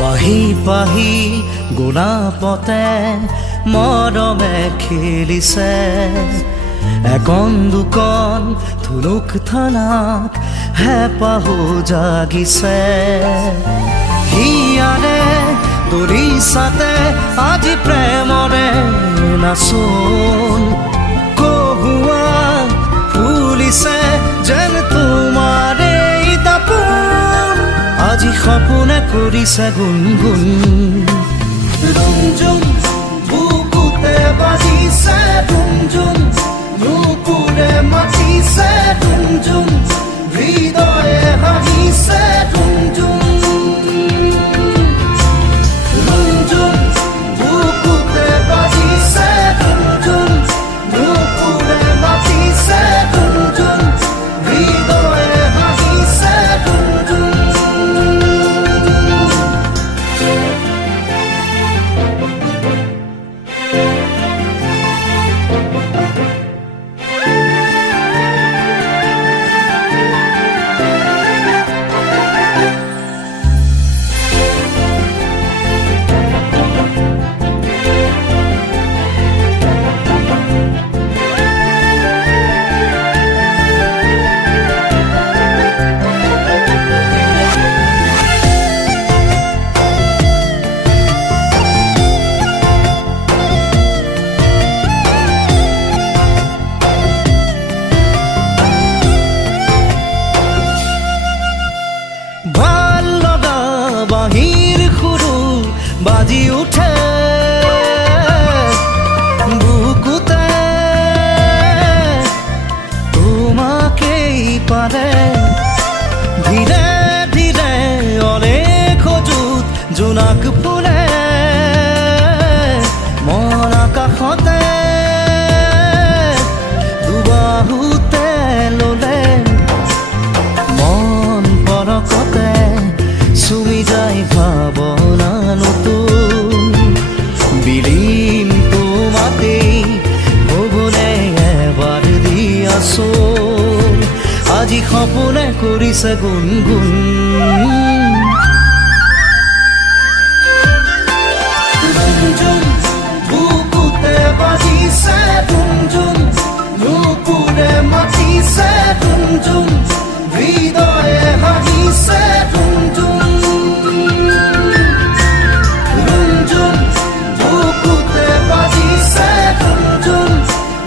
পাহি পাহি গোলাপতে মৰমে খেলিছে এখন দুখন থুনুক থানাক হেঁপাহো জাগিছে হিয়াৰে দৰিছাতে আজি প্ৰেমৰে নাচোন কহুৱা ফুলিছে যেন তোমাৰে দাপোন আজি সপোনে কৰিছে গুণগুণ ৰুমঝুম বুকুতে বাজিছে ৰুমঝুম নুপুৰে মাতিছে ৰুমঝুম হৃদয়ে হাঁহিছে ৰুমঝুম ৰুমঝুম বুকুতে বাজিছে ৰুমঝুম নুপুৰে মাতিছে ৰুমঝুম হৃদয়ে হাঁহিছে ৰুমঝুম বাজি উঠে বুকুতে তোমাকেই পাৰে ধীৰে ধীৰে অনেক জুত জোনাক ফুলে মন আকাশতে দুবাহুতে ললে মন পৰকতে চুমি যায় ভাৱনা নতুন বিলীন তোমাতেই হবলে এবাৰ দিয়াচোন আজি সপোনে কৰিছে গুণগুণ ৰুমঝুম বুকুতে বাজিছে ৰুমঝুম নুপুৰে মাতিছে ৰুমঝুম হৃদয়ে হাঁহিছে ৰুমঝুম ৰুমঝুম বুকুতে বাজিছে ৰুমঝুম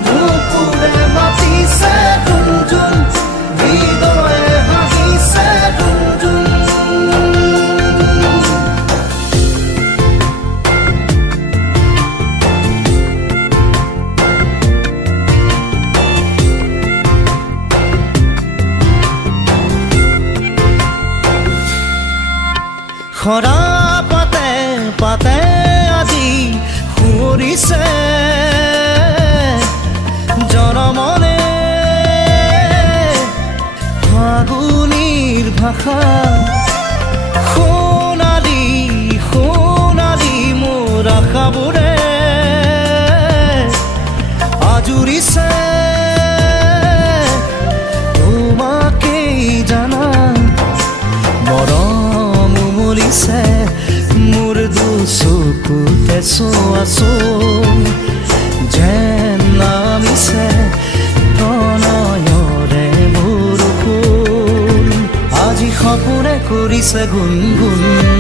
নুপুৰে মাতিছে ৰুমঝুম হৃদয়ে হাঁহিছে ৰুমঝুম খৰা পাতে পাতে আজি সুৰিছে জনমনে ফাগুনিৰ ভাষা সোণালী সোণালী মোৰ আশাবোৰে আজুৰিছে তোমাকেই জানা মৰম উমলিছে মোৰ দুচকুতে চোৱাচোন যেন নামিছে প্ৰণয়ৰে বৰষুণ আজি সপোনে কৰিছে গুণগুণ